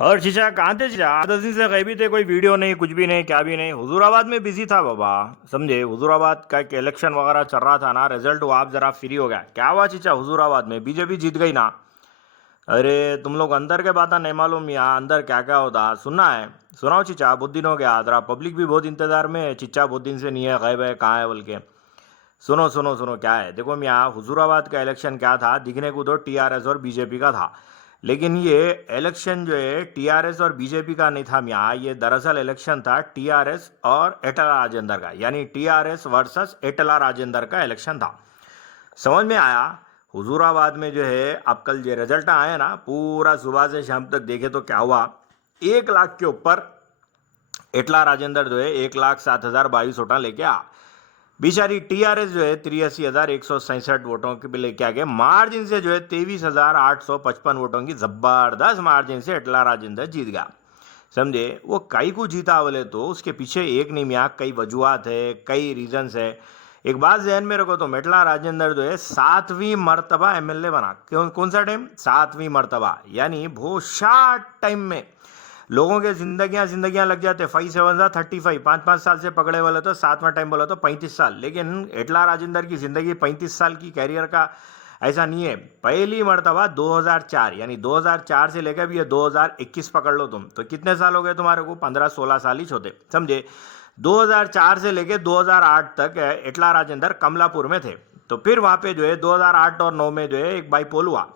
और शीशा कहाँ थे शीशा? 10 दिन से कहीं भी थे, कोई वीडियो नहीं, कुछ भी नहीं, क्या भी नहीं। हुजूराबाद में बिजी था बाबा, समझे। हुजूराबाद का एक इलेक्शन वगैरह चल रहा था ना, रिजल्ट हुआ, आप जरा फ्री हो गया। क्या हुआ चीचा हुजूराबाद में? बीजेपी जीत गई ना। अरे तुम लोग अंदर के बात नहीं मालूम, यहाँ अंदर क्या क्या होता सुनना है। सुनाओ चीचा, बहुत दिन हो गया, जरा पब्लिक भी बहुत इंतजार में है। चीचा बहुत दिन से नहीं है, गायब है, कहाँ है बोल के। सुनो सुनो सुनो, क्या है देखो, मैं यहाँ हुजूराबाद का इलेक्शन क्या था, दिखने को तो टीआरएस और बीजेपी का था। लेकिन ये इलेक्शन जो है टीआरएस और बीजेपी का नहीं था यहाँ, ये दरअसल इलेक्शन था टीआरएस और एटला राजेंद्र का, यानी टीआरएस वर्सेस एटला राजेंद्र का इलेक्शन था। समझ में आया? हुजूराबाद में जो है अब कल जो रिजल्ट आए ना, पूरा सुबह से शाम तक देखे तो क्या हुआ, 1 लाख के ऊपर एटला राजेंद्र जो है 1,07,022 वोटा लेके आ। बेचारी टीआरएस जो है 83,167 वोटों के भी लेके आ गए। मार्जिन से जो है 23,855 वोटों की जबरदस्त मार्जिन से एटला राजेंद्र जीत गया। समझे? वो कई को जीता बोले तो उसके पीछे एक नहीं मियाँ, कई वजूहत है, कई रीजंस है। एक बात जहन में रखो, तो एटला राजेंद्र जो है 7वीं मर्तबा एमएलए बना। कौन सा टाइम? 7वीं मर्तबा, यानी बहुत शार्ट टाइम में लोगों के जिंदगियां लग जाते। 5 7 35, 5 5 साल से पकड़े वाले तो 7वां टाइम बोला तो 35 साल। लेकिन एटला राजेंद्र की जिंदगी 35 साल की कैरियर का ऐसा नहीं है। पहली मर्तबा 2004, यानी 2004 से लेकर भी ये 2021 पकड़ लो तुम, तो कितने साल हो गए तुम्हारे को? 15 16 साल ही होते, समझे। 2004 से लेकर 2008 तक एटला राजेंद्र कमलापुर में थे। तो फिर वहां पे जो है 2008 और 9 में जो है एक बाईपोल हुआ।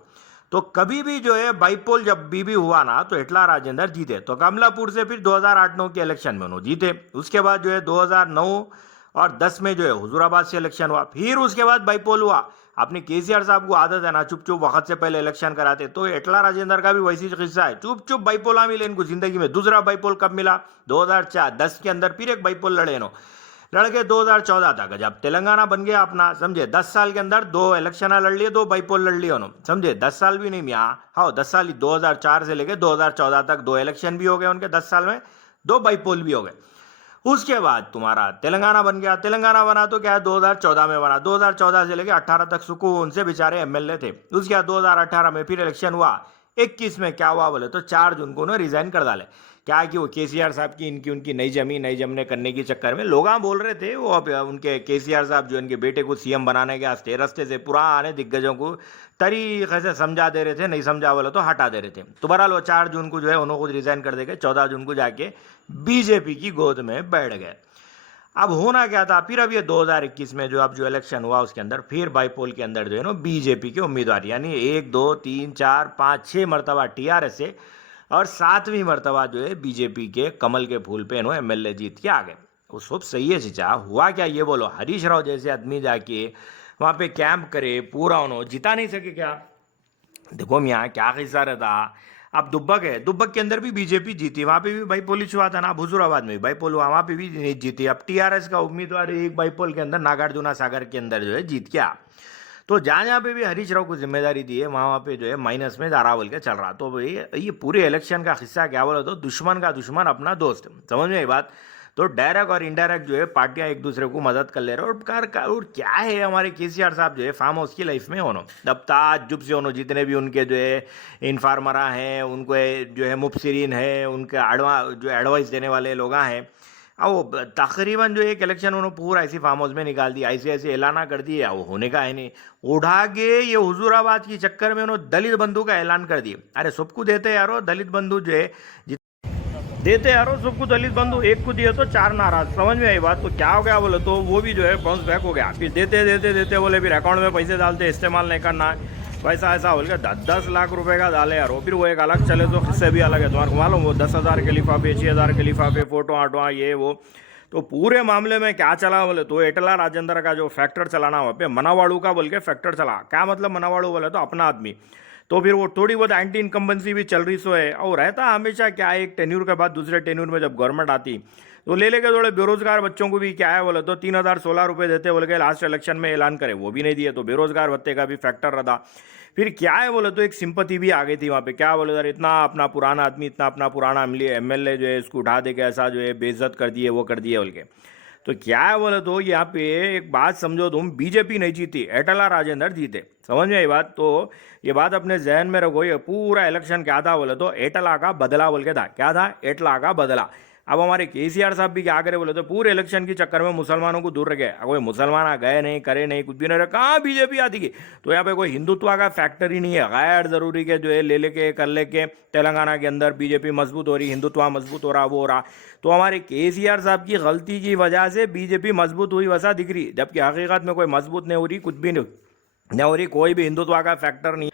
तो कभी भी जो है बाईपोल जब भी हुआ ना, तो एटला राजेंद्र जीते। तो कमलापुर से फिर 2008-9 के इलेक्शन में उन्होंने जीते। उसके बाद जो है 2009 और 10 में जो है हुजूराबाद से इलेक्शन हुआ। फिर उसके बाद बाईपोल हुआ। अपने केसीआर साहब को आदत है ना, चुप चुप वक्त से पहले इलेक्शन कराते, तो एटला राजेंद्र का भी वैसी किस्सा है, चुप चुप बाईपोला मिले इनको जिंदगी में। दूसरा बाईपोल कब मिला? 2004-10 के अंदर फिर एक बाईपोल लड़े नो, लड़के 2014 तक जब तेलंगाना बन गया अपना, समझे। 10 साल के अंदर 2 इलेक्शन लड़ लिए, 2 बाईपोल लड़ लिए उन्होंने, समझे। 10 साल भी नहीं मियाँ, हाँ 10 साल ही। 2004 से लेके 2014 तक 2 इलेक्शन भी हो गए उनके 10 साल में, 2 बाईपोल भी हो गए। उसके बाद तुम्हारा तेलंगाना बन गया। तेलंगाना बना तो क्या है, 2014 में बना। 2014 से लेके 18 तक सुकून से बेचारे एमएलए थे। उसके बाद 2018 में फिर इलेक्शन हुआ। 21 में क्या हुआ बोले तो 4 जून को उन्होंने रिजाइन कर डाले। क्या कि वो केसीआर साहब की इनकी उनकी नई जमने करने के चक्कर में लोग बोल रहे थे, वो अब उनके केसीआर साहब जो इनके बेटे को सीएम बनाने के वास्ते रस्ते से पुराने दिग्गजों को तरीके से समझा दे रहे थे, नहीं समझा बोले तो हटा दे रहे थे। तो बहरहाल वो 4 जून को जो है उन्होंने खुद रिजाइन कर देके 14 जून को जाके बीजेपी की गोद में बैठ गए। अब होना क्या था फिर, अब ये 2021 में जो अब जो इलेक्शन हुआ उसके अंदर फिर बाईपोल के अंदर जो है ना बीजेपी के उम्मीदवार, यानी 1 2 3 4 5 6 मरतबा टीआरएस से और 7वीं मरतबा जो है बीजेपी के कमल के फूल पे नो एमएलए जीत के आ गए। वो सब सही है चीचा, हुआ क्या ये बोलो? हरीश राव जैसे आदमी जाके वहां पे कैंप करे, पूरा उन्होंने जिता नहीं सके क्या? देखो मियाँ क्या किस्सा रहता। अब दुब्बक है, दुब्बक के अंदर भी बीजेपी जीती, वहां पे भी बाईपोल हुआ था ना। हुजूराबाद में भी बाईपोल हुआ, वहां पे भी नहीं जीती। अब टीआरएस का उम्मीदवार एक बाईपोल के अंदर नागार्जुना सागर के अंदर जो है जीत गया। तो जहाँ जहाँ पे भी हरीश राव को जिम्मेदारी दी है, वहाँ वहाँ पे जो है माइनस में धारा बोल के चल रहा। तो भाई ये पूरे इलेक्शन का हिस्सा क्या बोला, तो दुश्मन का दुश्मन अपना दोस्त, समझ में ये बात। तो डायरेक्ट और इनडायरेक्ट जो है पार्टियां एक दूसरे को मदद कर ले रहे और और क्या है, हमारे केसीआर साहब जो है फार्म हाउस की लाइफ में होनो अब ताजुब से होनो, जितने भी उनके जो है इन्फार्मरा हैं, उनको जो है मुबसरीन है, उनके जो एडवाइस देने वाले लोग हैं, अब वो तकरीबन जो एक इलेक्शन उन्होंने पूरा ऐसी फार्म हाउस में निकाल दिया, ऐसे ऐसे ऐलाना कर दिया, वो होने का है नहीं। उठा के ये हुजूराबाद के चक्कर में उन्होंने दलित बंधु का ऐलान कर दिया। अरे सबको देते यारो दलित बंधु जो है, देते यारो सबको दलित बंधु, एक को दिए तो 4 नाराज, समझ में आई बात। तो क्या हो गया बोले तो वो भी जो है बाउंस बैक हो गया। फिर देते देते देते बोले फिर अकाउंट में पैसे डालते, इस्तेमाल नहीं करना है पैसा, ऐसा बोल के 10 लाख रुपए का डाले यार। फिर वो एक अलग चले तो किस्से भी अलग है, तुम्हारे मालूम, वो 10,000 के लिफाफे, 6,000 के लिफाफे, फोटो आटवा ये वो। तो पूरे मामले में क्या चला बोले तो एटला राजेंद्र का जो फैक्टर चलाना वहाँ पे मनावाड़ू का बोल के फैक्टर चला। क्या मतलब मनावाड़ू बोले तो अपना आदमी। तो फिर वो थोड़ी बहुत एंटी इनकम्बेंसी भी चल रही सो है, और रहता हमेशा क्या है, एक टेन्यूर के बाद दूसरे टेन्यूर में जब गवर्नमेंट आती तो ले लेके थोड़े बेरोजगार बच्चों को भी क्या है बोले तो 3,016 रुपये देते बोले के लास्ट इलेक्शन में ऐलान करे, वो भी नहीं दिए। तो बेरोजगार भत्ते का भी फैक्टर रहा। फिर क्या है बोले तो एक सिंपति भी आ गई थी वहाँ पे, क्या बोले यार इतना अपना पुराना आदमी, इतना अपना पुराना एमएलए जो है इसको उठा दे के ऐसा जो है बेइज्जत कर दिए, वो कर दिए बोल के। तो क्या है बोले तो यहाँ पे एक बात समझो तुम, बीजेपी नहीं जीती, एटला राजेंद्र जीते। समझ में आई बात? तो ये बात अपने जहन में रखो। ये पूरा इलेक्शन क्या था बोले तो एटला का बदला बोल के था। क्या था? एटला का बदला। अब हमारे केसीआर साहब भी क्या करे बोले तो पूरे इलेक्शन के चक्कर में मुसलमानों को दूर रखे। कोई मुसलमान आ गए नहीं, करे नहीं, कुछ भी नहीं रहे, कहाँ बीजेपी आती की? तो यहाँ पे कोई हिंदुत्व का फैक्टर ही नहीं है। गैर जरूरी के जो है ले लेके कर लेके तेलंगाना के अंदर बीजेपी मजबूत हो रही, हिंदुत्व मजबूत हो रहा, वो हो रहा। तो हमारे केसीआर साहब की गलती की वजह से बीजेपी मजबूत हुई वैसा दिख रही, जबकि हकीकत में कोई मजबूत नहीं हो रही, कुछ भी नहीं हो रही। कोई भी हिंदुत्व का फैक्टर नहीं,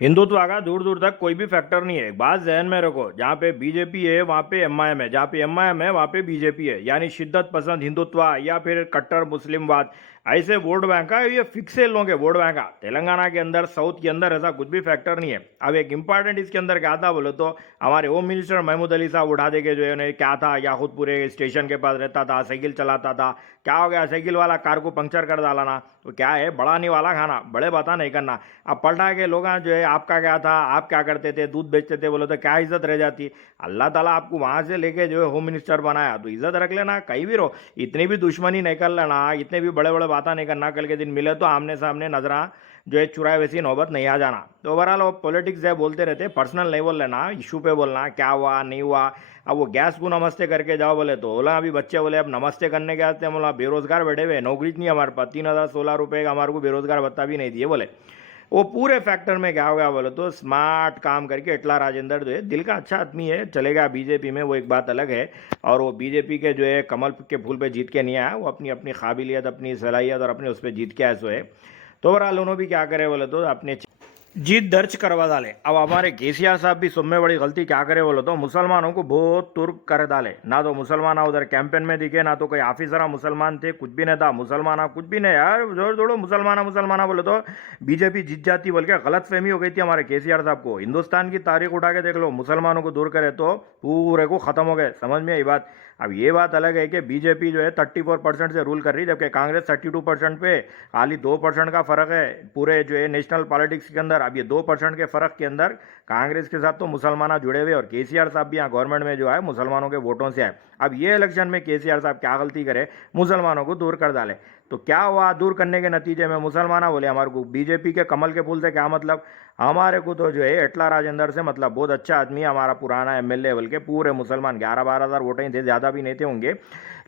हिंदुत्व का दूर दूर तक कोई भी फैक्टर नहीं है। एक बात जहन में रखो, जहाँ पे बीजेपी है वहाँ पे एमआईएम है, जहाँ पे एमआईएम है वहाँ पे बीजेपी है। यानी शिद्दत पसंद हिंदुत्व या फिर कट्टर मुस्लिमवाद, ऐसे वोट बैंक का ये फिक्स है लोगों के वोट बैंक का। तेलंगाना के अंदर, साउथ के अंदर ऐसा कुछ भी फैक्टर नहीं है। अब एक इंपॉर्टेंट इसके अंदर क्या था बोले तो हमारे होम मिनिस्टर महमूद अली साहब उठा दे के जो है क्या था, याकूतपुरे स्टेशन के पास रहता था, साइकिल चलाता था। क्या हो गया? साइकिल वाला कार को पंक्चर कर डाला ना। तो क्या है, बड़ा नहीं वाला खाना, बड़े बाता नहीं करना। अब पलटा के लोग जो है आपका क्या था, आप क्या करते थे, दूध बेचते थे बोले तो क्या इज्जत रह जाती? अल्लाह ताला आपको वहां से लेके जो है होम मिनिस्टर बनाया, तो इज्जत रख लेना, कहीं भी रहो। इतनी भी दुश्मनी नहीं कर लेना, इतने भी बड़े बड़े बातें नहीं करना। कल के दिन मिले तो आमने सामने नजरा जो है चुराए, वैसी नौबत नहीं आ जाना। तो ओवरऑल वो पॉलिटिक्स है बोलते रहते, पर्सनल नहीं बोल लेना, इशू पे बोलना, क्या हुआ नहीं हुआ। अब वो गैस को नमस्ते करके जाओ बोले तो बोला अभी बच्चे बोले अब नमस्ते करने के आते हैं, बोला बेरोजगार बैठे हुए, नौकरी नहीं हमारे पास, 3,016 रुपये का हमारे को बेरोजगार भत्ता भी नहीं दिए बोले। वो पूरे फैक्टर में क्या हो गया बोले तो स्मार्ट काम करके एटला राजेंद्र जो है दिल का अच्छा आदमी है, चलेगा बीजेपी में, वो एक बात अलग है। और वो बीजेपी के जो है कमल के फूल पे जीत के नहीं आया, वो अपनी अपनी काबिलियत, अपनी सलाहियत और अपने उस पर जीत के आया सो है। तो ओवरऑल उन्होंने भी क्या करे बोले तो अपने जीत दर्ज करवा डाले। अब हमारे केसीआर साहब भी सब में बड़ी गलती क्या करे बोलो तो मुसलमानों को बहुत तुर्क कर डाले। ना तो मुसलमान उधर कैंपेन में दिखे, ना तो कोई ऑफिसर मुसलमान थे, कुछ भी नहीं था मुसलमान, कुछ भी नहीं यार, जोड़ जोड़ो मुसलमान बोले तो बीजेपी जीत जाती बोल के गलत फहमी हो गई थी हमारे केसीआर साहब को। हिंदुस्तान की तारीख उठा के देख लो, मुसलमानों को दूर करे तो पूरे को खत्म हो गए। समझ में आई बात? अब ये बात अलग है कि बीजेपी जो है 34% से रूल कर रही है, जबकि कांग्रेस 32% पे, खाली 2% का फर्क है पूरे जो है नेशनल पॉलिटिक्स के अंदर। अब ये 2% के फर्क के अंदर कांग्रेस के साथ तो मुसलमान जुड़े हुए, और केसीआर साहब भी यहाँ गवर्नमेंट में जो है मुसलमानों के वोटों से आए। अब ये इलेक्शन में केसीआर साहब क्या गलती करे, मुसलमानों को दूर कर डाले। तो क्या हुआ, दूर करने के नतीजे में मुसलमान बोले हमारे को बीजेपी के कमल के फूल से क्या मतलब, हमारे को तो जो है एटला राजेंद्र से मतलब, बहुत अच्छा आदमी है, हमारा पुराना एमएलए, बल्कि पूरे मुसलमान 11-12 हज़ार वोट ही थे, ज़्यादा भी नहीं थे होंगे।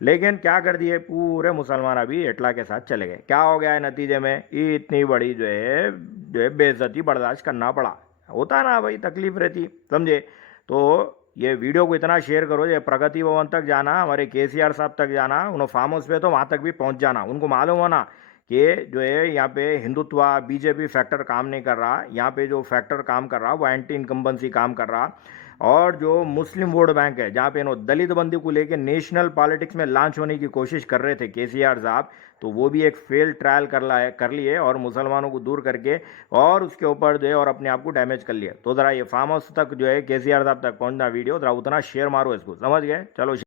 लेकिन क्या कर दिए, पूरे मुसलमान अभी एटला के साथ चले गए। क्या हो गया है नतीजे में, इतनी बड़ी जो है बेइज्जती बर्दाश्त करना पड़ा। होता ना भाई, तकलीफ रहती, समझे? तो ये वीडियो को इतना शेयर करो, ये प्रगति भवन तक जाना, हमारे केसीआर साहब तक जाना, उन्होंने फार्म हाउस पे तो वहाँ तक भी पहुँच जाना। उनको मालूम होना कि जो है यहाँ पे हिंदुत्व बीजेपी फैक्टर काम नहीं कर रहा, यहाँ पे जो फैक्टर काम कर रहा वो एंटी इनकम्बेंसी काम कर रहा। और जो मुस्लिम वोट बैंक है, जहाँ पे इन्होंने दलित बंदी को लेके नेशनल पॉलिटिक्स में लॉन्च होने की कोशिश कर रहे थे केसीआर साहब, तो वो भी एक फेल ट्रायल कर लिए और मुसलमानों को दूर करके और उसके ऊपर जो है और अपने आप को डैमेज कर लिया। तो ज़रा ये फार्म हाउस तक जो है केसीआर साहब तक पहुंचना वीडियो, ज़रा उतना शेयर मारो इसको, समझ गए? चलो।